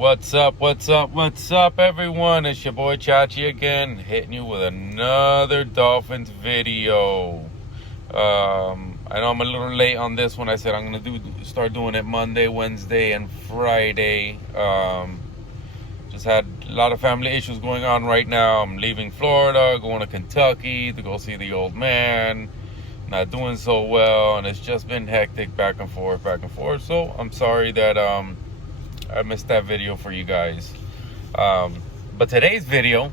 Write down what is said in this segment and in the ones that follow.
What's up, everyone? It's your boy Chachi again, hitting you with another Dolphins video. I know I'm a little late on this one. I said I'm going to start doing it Monday, Wednesday, and Friday. Just had a lot of family issues going on right now. I'm leaving Florida, going to Kentucky to go see the old man. Not doing so well, and it's just been hectic back and forth. So I'm sorry that I missed that video for you guys. But today's video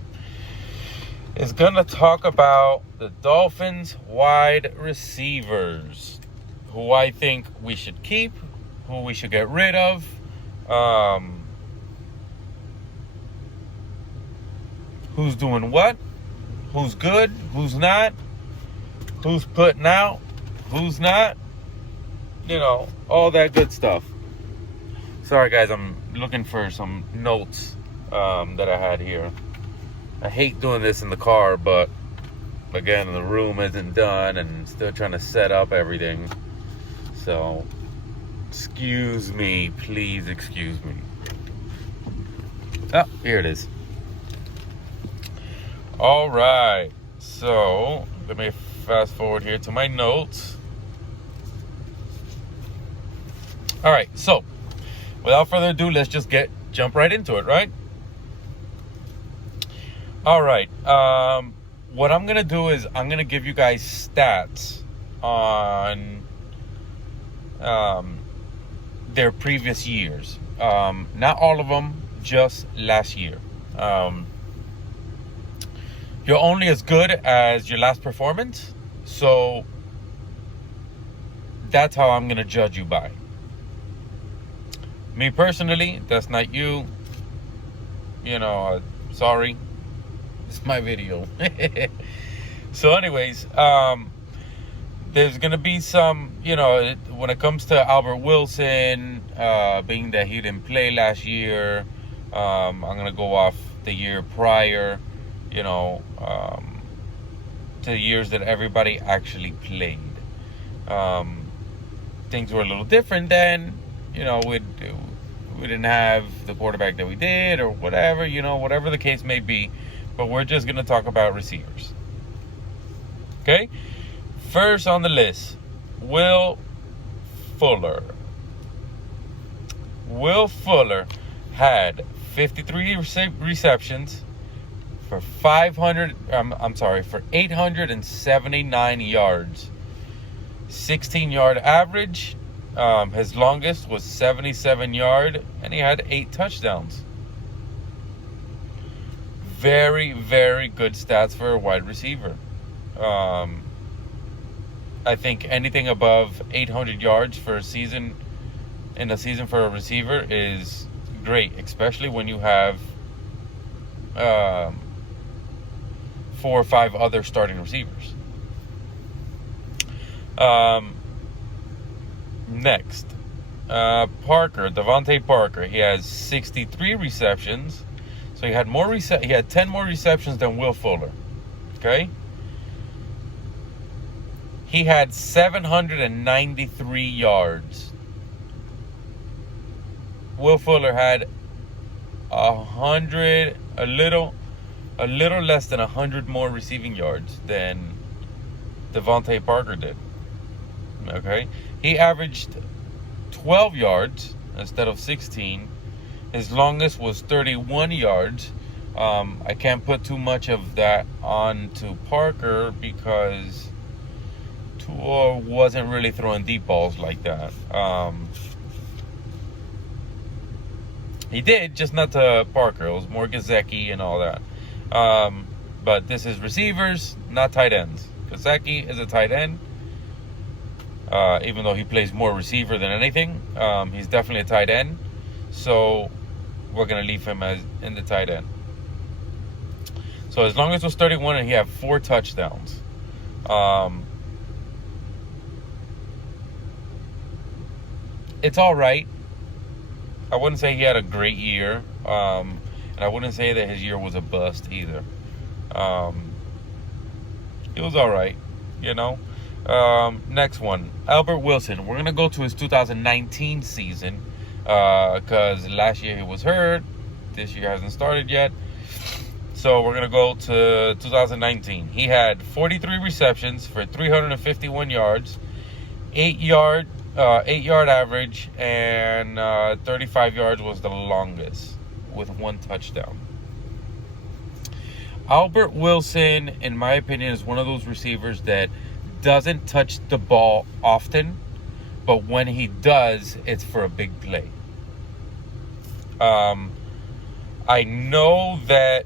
is gonna talk about the Dolphins wide receivers, who I think we should keep, who we should get rid of, who's doing what, who's good, who's not, who's putting out, who's not, all that good stuff. Sorry guys, I'm looking for some notes that I had here. I hate doing this in the car, but again, the room isn't done and still trying to set up everything. So, excuse me, please excuse me. Oh, here it is. All right, so let me fast forward here to my notes. All right, so without further ado, let's just jump right into it, right? All right. What I'm gonna do is I'm gonna give you guys stats on their previous years. Not all of them, just last year. You're only as good as your last performance, so that's how I'm gonna judge you by. Me personally, that's not you. Sorry. It's my video. So anyways, there's going to be some, when it comes to Albert Wilson, being that he didn't play last year, I'm going to go off the year prior, to the years that everybody actually played. Things were a little different then. We didn't have the quarterback that we did or whatever, whatever the case may be. But we're just going to talk about receivers. Okay? First on the list, Will Fuller. Will Fuller had 53 receptions for 879 yards. 16-yard average. His longest was 77-yard, and he had 8 touchdowns. Very, very good stats for a wide receiver. I think anything above 800 yards for a season for a receiver is great, especially when you have 4 or 5 other starting receivers. Next, Devontae Parker. He has 63 receptions. So he had he had 10 more receptions than Will Fuller. Okay? He had 793 yards. Will Fuller had a little less than 100 more receiving yards than Devontae Parker did. Okay? He averaged 12 yards instead of 16. His longest was 31 yards. I can't put too much of that on to Parker because Tua wasn't really throwing deep balls like that. He did, just not to Parker. It was more Gesicki and all that. But this is receivers, not tight ends. Gesicki is a tight end. Even though he plays more receiver than anything, he's definitely a tight end. So we're going to leave him in the tight end. So as long as it was 31 and he had 4 touchdowns. It's all right. I wouldn't say he had a great year. And I wouldn't say that his year was a bust either. It was all right, Next one, Albert Wilson. We're going to go to his 2019 season. because last year he was hurt. This year hasn't started yet. So we're going to go to 2019. He had 43 receptions for 351 yards, 8-yard average, and 35 yards was the longest with 1 touchdown. Albert Wilson, in my opinion, is one of those receivers that doesn't touch the ball often, but when he does, it's for a big play. I know that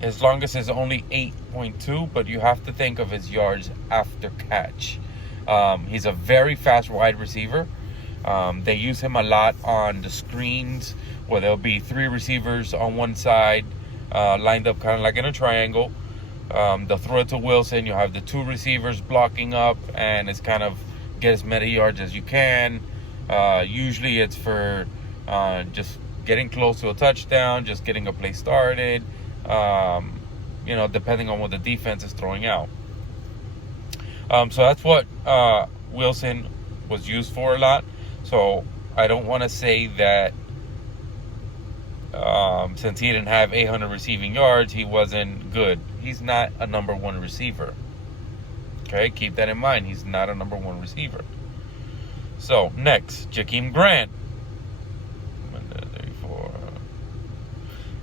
his longest is only 8.2, but you have to think of his yards after catch. He's a very fast wide receiver. They use him a lot on the screens where there'll be 3 receivers on one side, lined up kind of like in a triangle. They'll throw it to Wilson. You'll have the 2 receivers blocking up, and it's kind of get as many yards as you can. Usually it's for just getting close to a touchdown, just getting a play started, depending on what the defense is throwing out. So that's what Wilson was used for a lot. So I don't want to say that since he didn't have 800 receiving yards, he wasn't good. He's not a number 1 receiver. Okay, keep that in mind. He's not a number 1 receiver. So next, Jakeem Grant.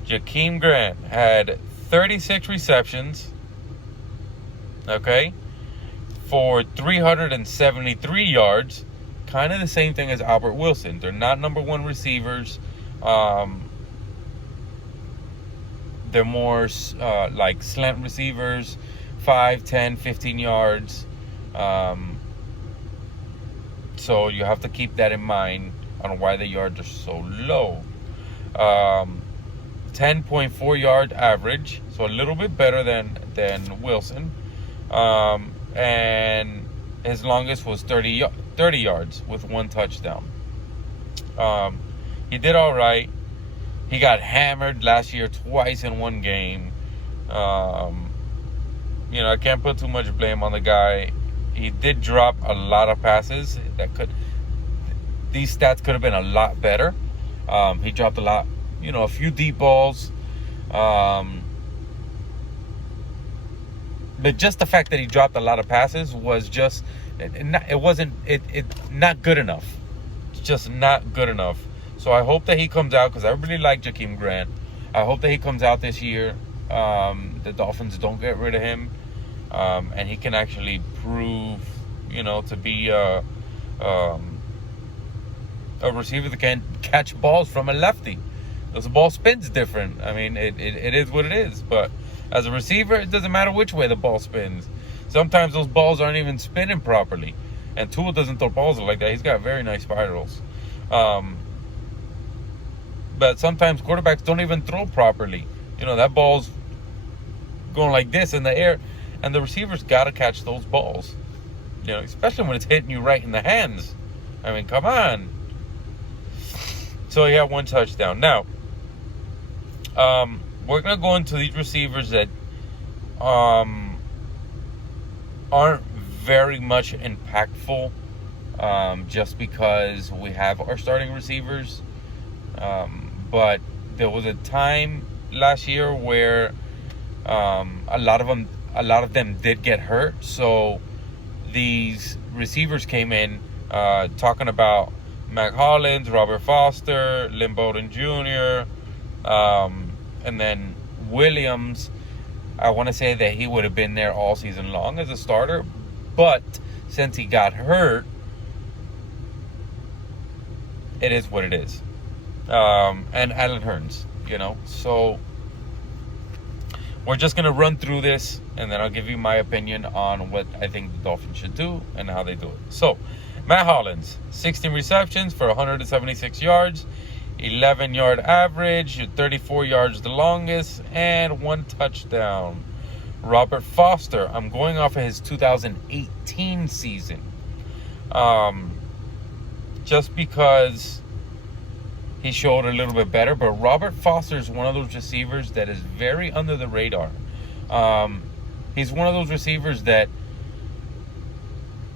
Jakeem Grant had 36 receptions, okay, for 373 yards. Kind of the same thing as Albert Wilson. They're not number 1 receivers. They're more like slant receivers, 5, 10, 15 yards. So you have to keep that in mind on why the yards are so low. 10.4 yard average, so a little bit better than Wilson. And his longest was 30 yards with 1 touchdown. He did all right. He got hammered last year twice in 1 game. I can't put too much blame on the guy. He did drop a lot of passes. These stats could have been a lot better. He dropped a lot, a few deep balls. But just the fact that he dropped a lot of passes was just, it wasn't not good enough. It's just not good enough. So I hope that he comes out, because I really like Jakeem Grant. I hope that he comes out this year. The Dolphins don't get rid of him. And he can actually prove, to be a receiver that can catch balls from a lefty. The ball spins different. I mean, it is what it is. But as a receiver, it doesn't matter which way the ball spins. Sometimes those balls aren't even spinning properly. And Tua doesn't throw balls like that. He's got very nice spirals. But sometimes quarterbacks don't even throw properly. That ball's going like this in the air. And the receivers got to catch those balls. Especially when it's hitting you right in the hands. I mean, come on. So he had 1 touchdown. Now, we're going to go into these receivers that aren't very much impactful, just because we have our starting receivers. But there was a time last year where a lot of them did get hurt. So these receivers came in talking about Mac Hollins, Robert Foster, Lynn Bowden Jr., and then Williams. I want to say that he would have been there all season long as a starter, but since he got hurt, it is what it is. And Allen Hurns, so we're just going to run through this, and then I'll give you my opinion on what I think the Dolphins should do and how they do it. So, Matt Hollins, 16 receptions for 176 yards, 11-yard average, 34 yards the longest, and 1 touchdown. Robert Foster, I'm going off of his 2018 season. Just because he showed a little bit better, but Robert Foster is one of those receivers that is very under the radar. He's one of those receivers that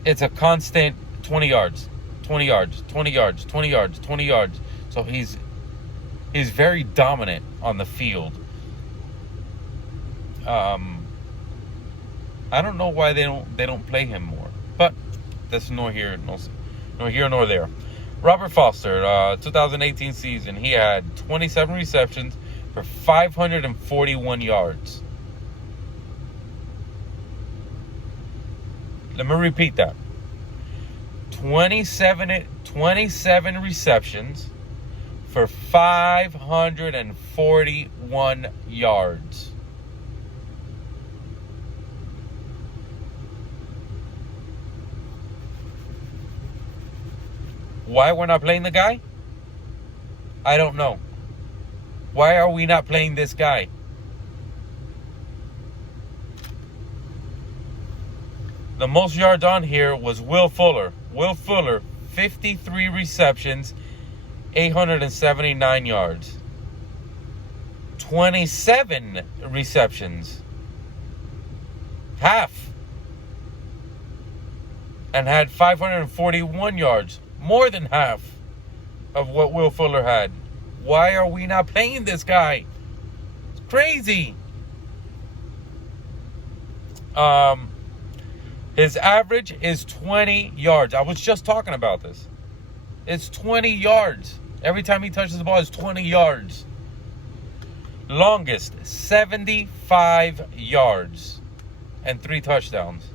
it's a constant 20 yards, 20 yards, 20 yards, 20 yards, 20 yards. So he's very dominant on the field. I don't know why they don't play him more, but that's nor here nor there. Robert Foster, 2018 season, he had 27 receptions for 541 yards. Let me repeat that. 27 receptions for 541 yards. Why we're not playing the guy? I don't know. Why are we not playing this guy? The most yards on here was Will Fuller. Will Fuller, 53 receptions, 879 yards. 27 receptions. Half. And had 541 yards. More than half of what Will Fuller had. Why are we not playing this guy? It's crazy. His average is 20 yards. I was just talking about this. It's 20 yards. Every time he touches the ball, it's 20 yards. Longest, 75 yards and 3 touchdowns.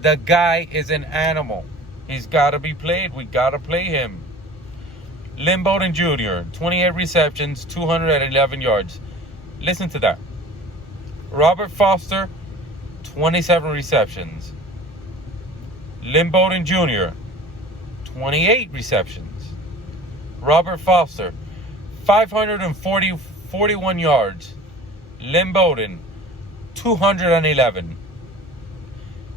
The guy is an animal. He's got to be played. We got to play him. Lynn Bowden Jr., 28 receptions, 211 yards. Listen to that. Robert Foster, 27 receptions. Lynn Bowden Jr., 28 receptions. Robert Foster, 541 yards. Lynn Bowden, 211.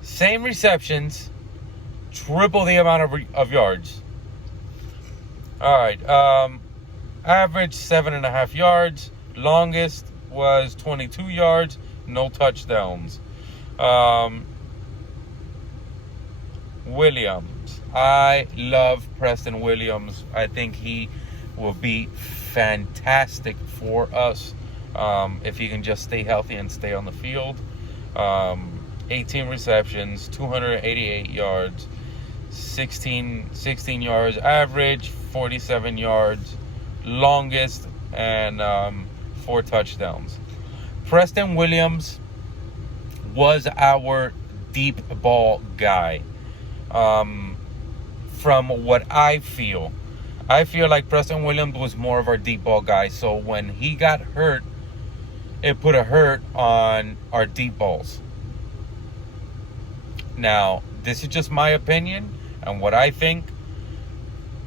Same receptions, triple the amount of yards. All right. Average 7.5 yards. Longest was 22 yards. No touchdowns. Williams. I love Preston Williams. I think he will be fantastic for us if he can just stay healthy and stay on the field. 18 receptions, 288 yards, 16 yards average, 47 yards longest, and 4 touchdowns. Preston Williams was our deep ball guy. From what I feel like Preston Williams was more of our deep ball guy. So when he got hurt, it put a hurt on our deep balls. Now, this is just my opinion and what I think.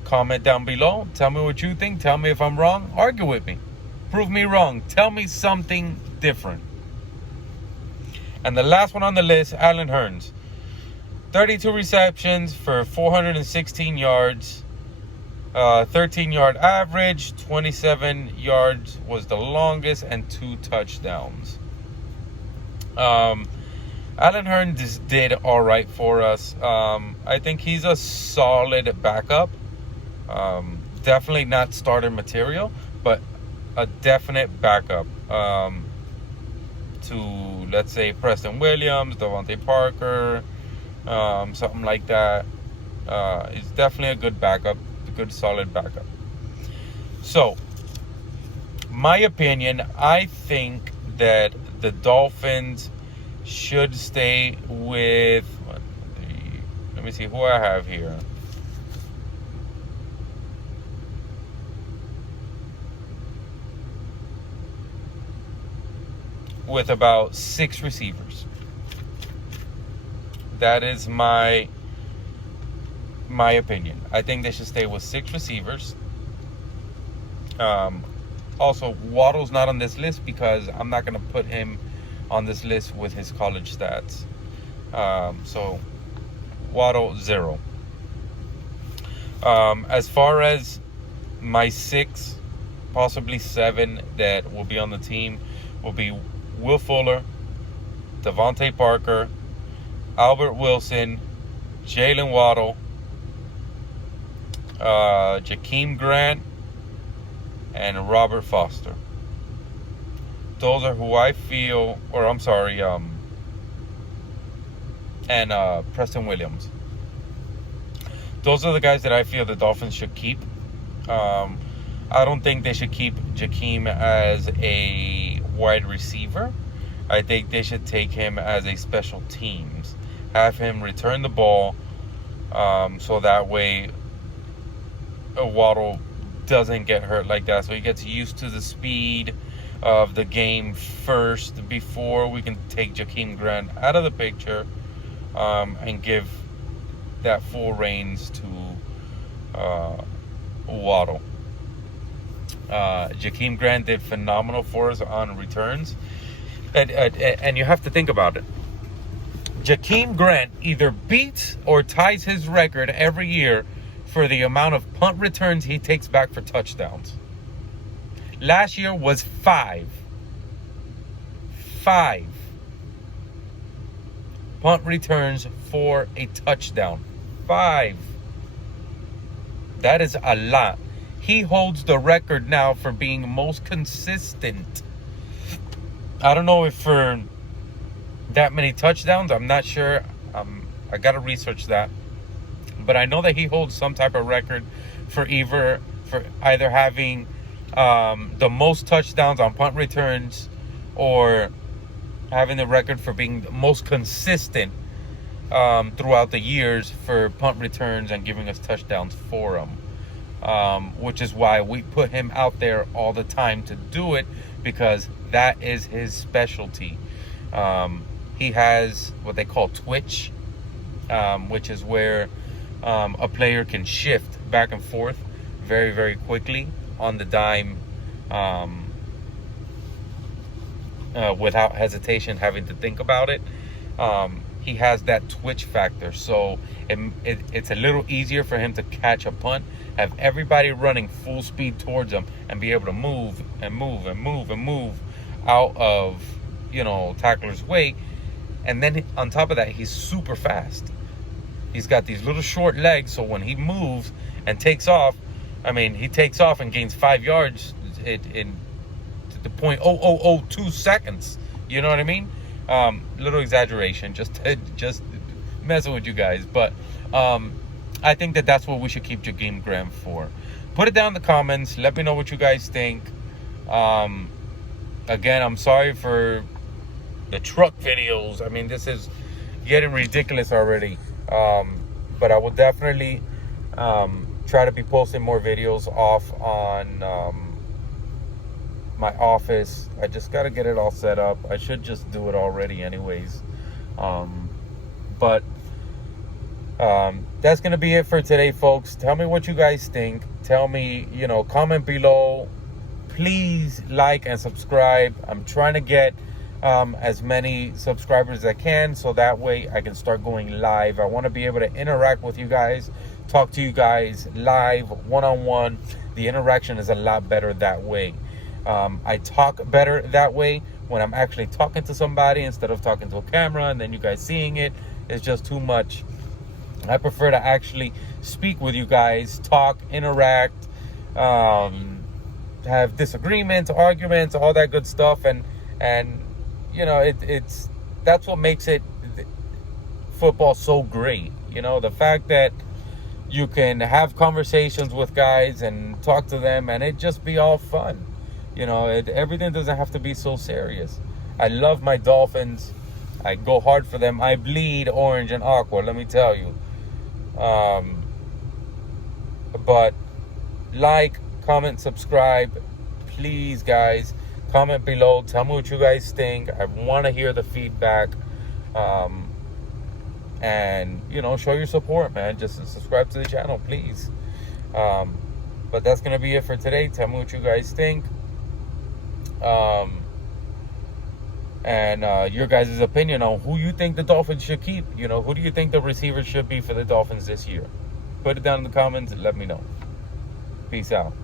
Comment down below. Tell me what you think. Tell me if I'm wrong. Argue with me. Prove me wrong. Tell me something different. And the last one on the list, Allen Hurns. 32 receptions for 416 yards. 13-yard average. 27 yards was the longest, and 2 touchdowns. Allen Hurns did all right for us. I think he's a solid backup. Definitely not starter material, but a definite backup to, let's say, Preston Williams, Devontae Parker, something like that. It's definitely a good backup, a good solid backup. So, my opinion, I think that the Dolphins should stay with, let me see who I have here. With about 6 receivers. That is my opinion. I think they should stay with 6 receivers. Also, Waddle's not on this list because I'm not going to put him on this list with his college stats. So, Waddle, 0. As far as my 6, possibly 7 that will be on the team, will be Will Fuller, Devontae Parker, Albert Wilson, Jalen Waddle, Jakeem Grant, and Robert Foster. Those are who I feel, or I'm sorry, and Preston Williams. Those are the guys that I feel the Dolphins should keep. I don't think they should keep Jakeem as a wide receiver. I think they should take him as a special teams. Have him return the ball, so that way Waddle doesn't get hurt like that. So he gets used to the speed of the game first before we can take Jakeem Grant out of the picture, and give that full reins to Waddle. Jakeem Grant did phenomenal for us on returns. And you have to think about it. Jakeem Grant either beats or ties his record every year for the amount of punt returns he takes back for touchdowns. Last year was 5 punt returns for a touchdown. 5. That is a lot. He holds the record now for being most consistent. I don't know if for that many touchdowns. I'm not sure. I got to research that. But I know that he holds some type of record for either having the most touchdowns on punt returns, or having the record for being the most consistent throughout the years for punt returns and giving us touchdowns for them. Which is why we put him out there all the time to do it, because that is his specialty. He has what they call twitch, which is where a player can shift back and forth very, very quickly on the dime, without hesitation, having to think about it. He has that twitch factor, so it's a little easier for him to catch a punt, have everybody running full speed towards him, and be able to move out of, tackler's way. And then on top of that, he's super fast. He's got these little short legs, so when he moves and takes off, he takes off and gains 5 yards in the 0.0002 seconds. You know what I mean? Little exaggeration, just messing with you guys. But I think that's what we should keep Jakeem Grant for. Put it down in the comments. Let me know what you guys think. Again, I'm sorry for the truck videos. This is getting ridiculous already. But I will definitely try to be posting more videos off on my office. I just got to get it all set up. I should just do it already anyways. But that's going to be it for today, folks. Tell me what you guys think. Tell me, comment below. Please like and subscribe. I'm trying to get as many subscribers as I can, so that way I can start going live. I want to be able to interact with you guys, talk to you guys live, one-on-one. The interaction is a lot better that way. I talk better that way when I'm actually talking to somebody instead of talking to a camera and then you guys seeing it. It's just too much. I prefer to actually speak with you guys, talk, interact, have disagreements, arguments, all that good stuff, and it's that's what makes it football so great. The fact that you can have conversations with guys and talk to them, and it just be all fun. Everything doesn't have to be so serious. I love my Dolphins. I go hard for them. I bleed orange and aqua, let me tell you. But like, comment, subscribe, please, guys. Comment below. Tell me what you guys think. I want to hear the feedback. And show your support, man. Just subscribe to the channel, please. But that's gonna be it for today. Tell me what you guys think. And your guys' opinion on who you think the Dolphins should keep. Who do you think the receivers should be for the Dolphins this year? Put it down in the comments and let me know. Peace out.